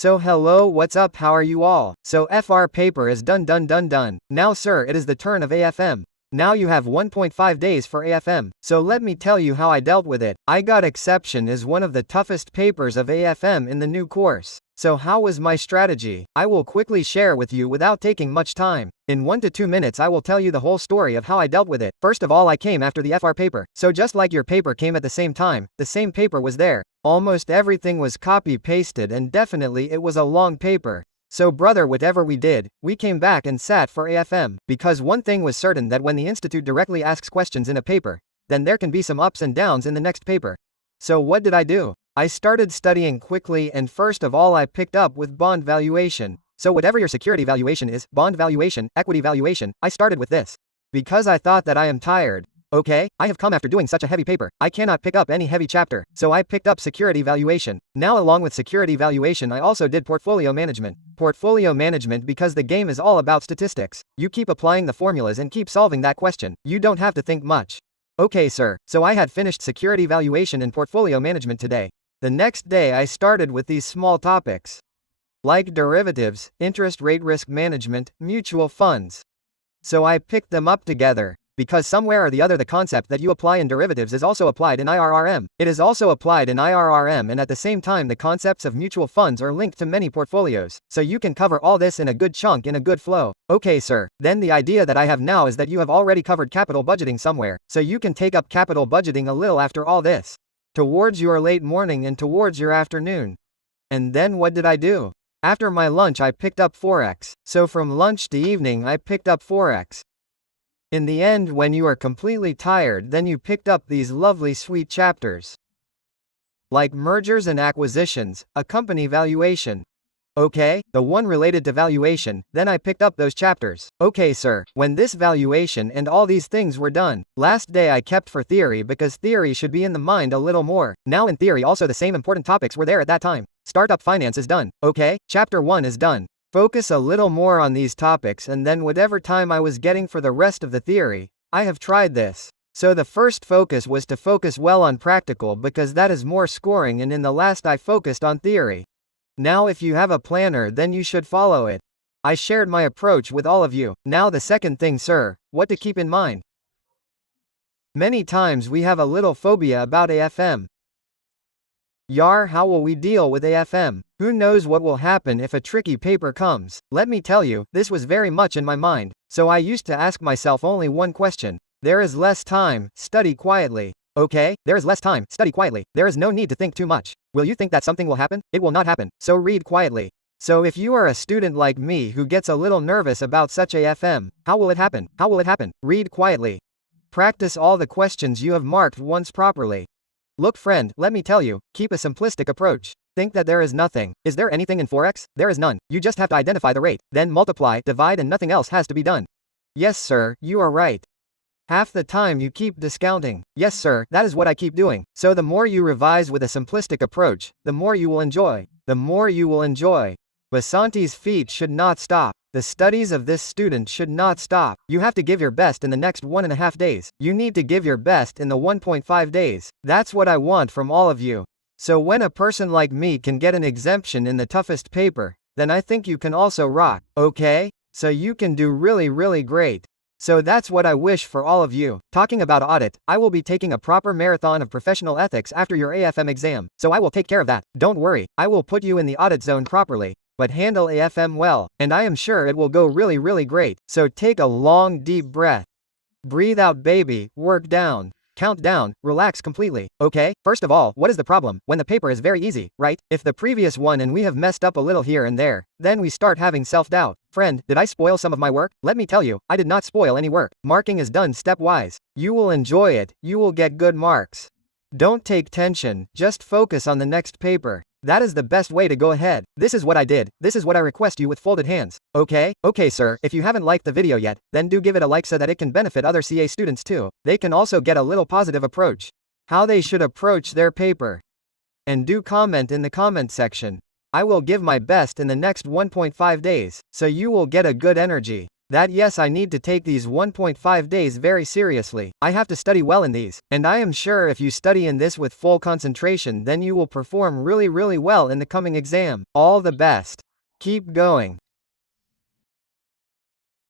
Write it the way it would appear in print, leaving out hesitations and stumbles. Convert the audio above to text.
So hello, what's up, how are you all? So FR paper is done. Now sir, it is the turn of AFM. Now you have 1.5 days for AFM. So let me tell you how I dealt with it. I got exception as one of the toughest papers of AFM in the new course. So how was my strategy? I will quickly share with you without taking much time. In 1 to 2 minutes I will tell you the whole story of how I dealt with it. First of all, I came after the FR paper. So just like your paper came at the same time, the same paper was there. Almost everything was copy-pasted and definitely it was a long paper. So brother, whatever we did, we came back and sat for AFM. Because one thing was certain, that when the institute directly asks questions in a paper, then there can be some ups and downs in the next paper. So what did I do? I started studying quickly, and first of all I picked up with bond valuation. So whatever your security valuation is, bond valuation, equity valuation, I started with this. Because I thought that I am tired. Okay, I have come after doing such a heavy paper. I cannot pick up any heavy chapter. So I picked up security valuation. Now along with security valuation I also did portfolio management. Portfolio management because the game is all about statistics. You keep applying the formulas and keep solving that question. You don't have to think much. Okay sir, so I had finished security valuation and portfolio management today. The next day I started with these small topics. Like derivatives, interest rate risk management, mutual funds. So I picked them up together. Because somewhere or the other the concept that you apply in derivatives is also applied in IRRM. It is also applied in IRRM, and at the same time the concepts of mutual funds are linked to many portfolios. So you can cover all this in a good chunk in a good flow. Okay sir, then the idea that I have now is that you have already covered capital budgeting somewhere. So you can take up capital budgeting a little after all this. Towards your late morning and towards your afternoon. And then what did I do? After my lunch I picked up Forex. So from lunch to evening I picked up Forex. In the end, when you are completely tired, then you picked up these lovely sweet chapters. Like mergers and acquisitions, a company valuation. Okay, the one related to valuation, then I picked up those chapters. Okay sir, when this valuation and all these things were done, last day I kept for theory because theory should be in the mind a little more. Now in theory also the same important topics were there at that time. Startup finance is done. Okay, chapter 1 is done. Focus a little more on these topics, and then whatever time I was getting for the rest of the theory, I have tried this. So the first focus was to focus well on practical because that is more scoring, and in the last I focused on theory. Now if you have a planner then you should follow it. I shared my approach with all of you. Now the second thing sir, what to keep in mind. Many times we have a little phobia about AFM. Yar, how will we deal with AFM? Who knows what will happen if a tricky paper comes? Let me tell you, this was very much in my mind. So I used to ask myself only one question. There is less time, study quietly. Okay, there is less time, study quietly. There is no need to think too much. Will you think that something will happen? It will not happen. So read quietly. So if you are a student like me who gets a little nervous about such AFM, how will it happen? How will it happen? Read quietly. Practice all the questions you have marked once properly. Look friend, let me tell you, keep a simplistic approach. Think that there is nothing. Is there anything in Forex? There is none. You just have to identify the rate, then multiply, divide, and nothing else has to be done. Yes sir, you are right. Half the time you keep discounting. Yes sir, that is what I keep doing. So the more you revise with a simplistic approach, the more you will enjoy. The more you will enjoy. Basanti's feet should not stop. The studies of this student should not stop. You have to give your best in the next 1.5 days. You need to give your best in the 1.5 days. That's what I want from all of you. So when a person like me can get an exemption in the toughest paper, then I think you can also rock, okay? So you can do really great. So that's what I wish for all of you. Talking about audit, I will be taking a proper marathon of professional ethics after your AFM exam. So I will take care of that. Don't worry, I will put you in the audit zone properly. But handle AFM well, and I am sure it will go really great. So take a long deep breath. Breathe out baby, work down. Count down, relax completely. Okay, first of all, what is the problem? When the paper is very easy, right? If the previous one and we have messed up a little here and there, then we start having self-doubt. Friend, did I spoil some of my work? Let me tell you, I did not spoil any work. Marking is done stepwise. You will enjoy it, you will get good marks. Don't take tension, just focus on the next paper. That is the best way to go ahead. This is what I did. This is what I request you with folded hands. Okay? Okay sir, if you haven't liked the video yet, then do give it a like so that it can benefit other CA students too. They can also get a little positive approach. How they should approach their paper. And do comment in the comment section. I will give my best in the next 1.5 days, so you will get a good energy. That yes, I need to take these 1.5 days very seriously. I have to study well in these. And I am sure if you study in this with full concentration, then you will perform really well in the coming exam. All the best. Keep going.